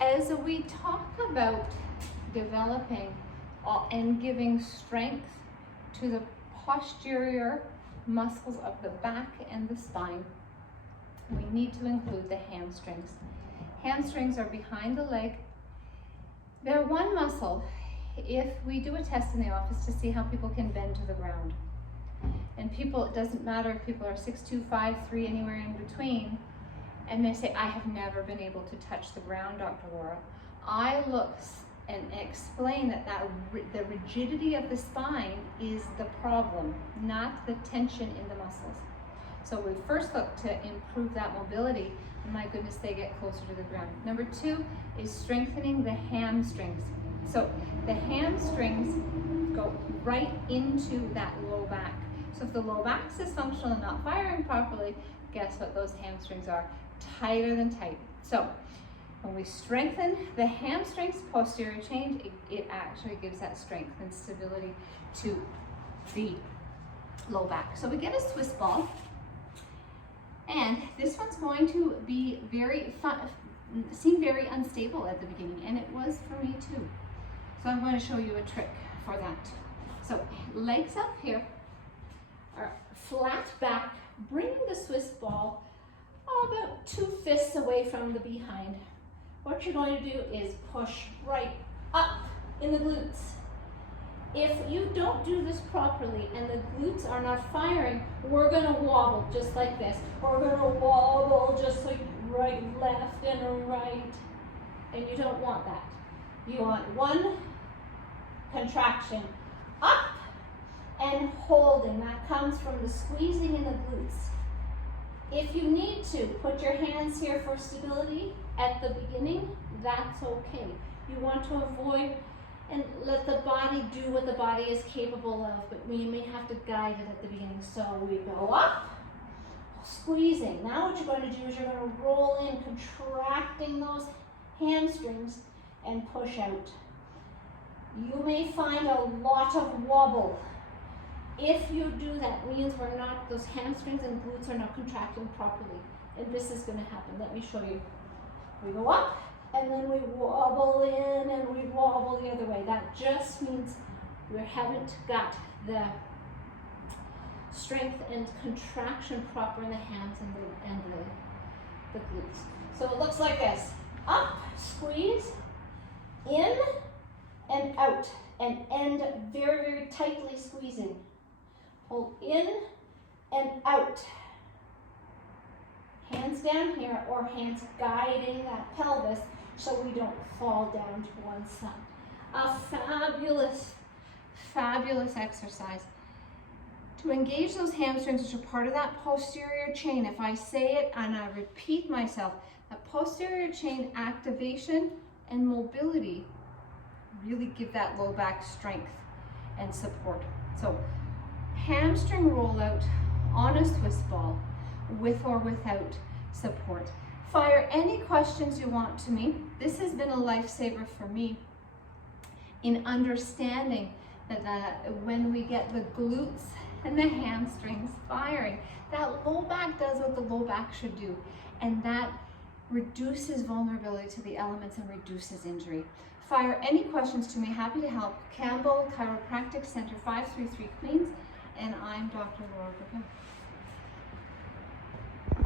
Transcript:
as we talk about developing and giving strength to the posterior muscles of the back and the spine, we need to include the hamstrings. Hamstrings are behind the leg. They're one muscle. If we do a test in the office to see how people can bend to the ground, and people, it doesn't matter if people are 6'2", 5'3", anywhere in between, and they say, I have never been able to touch the ground, Dr. Laura. I look and explain that the rigidity of the spine is the problem, not the tension in the muscles. So we first look to improve that mobility, and my goodness, they get closer to the ground. Number 2 is strengthening the hamstrings. So the hamstrings go right into that low back. So if the low back is dysfunctional and not firing properly, guess what those hamstrings are? Tighter than tight. So when we strengthen the hamstrings, posterior chain, it actually gives that strength and stability to the low back. So we get a Swiss ball, and this one's going to be very fun, seem very unstable at the beginning, and it was for me too. So I'm going to show you a trick for that. So legs up here, are flat back, bringing the Swiss ball about 2 fists away from the behind. What you're going to do is push right up in the glutes. If you don't do this properly and the glutes are not firing, we're going to wobble just like this. We're going to wobble just like right, left, and right. And you don't want that. You want one contraction up and holding. That comes from the squeezing in the glutes. If you need to, put your hands here for stability at the beginning, that's okay. You want to avoid and let the body do what the body is capable of, but we may have to guide it at the beginning. So we go up, squeezing. Now what you're going to do is you're going to roll in, contracting those hamstrings and push out. You may find a lot of wobble. If you do that, means those hamstrings and glutes are not contracting properly. And this is going to happen. Let me show you. We go up, and then we wobble in, and we wobble the other way. That just means we haven't got the strength and contraction proper in the hands and the glutes. So it looks like this. Up, squeeze, in, and out. And end very, very tightly squeezing. Pull in and out. Hands down here, or hands guiding that pelvis so we don't fall down to one side. A fabulous, fabulous exercise. To engage those hamstrings, which are part of that posterior chain, if I say it and I repeat myself, that posterior chain activation and mobility really give that low back strength and support. So hamstring rollout on a Swiss ball, with or without support. Fire any questions you want to me. This has been a lifesaver for me in understanding that when we get the glutes and the hamstrings firing, that low back does what the low back should do, and that reduces vulnerability to the elements and reduces injury. Fire any questions to me, happy to help. Campbell Chiropractic Center, 533 Queens, and I'm Dr. Laura Burkett.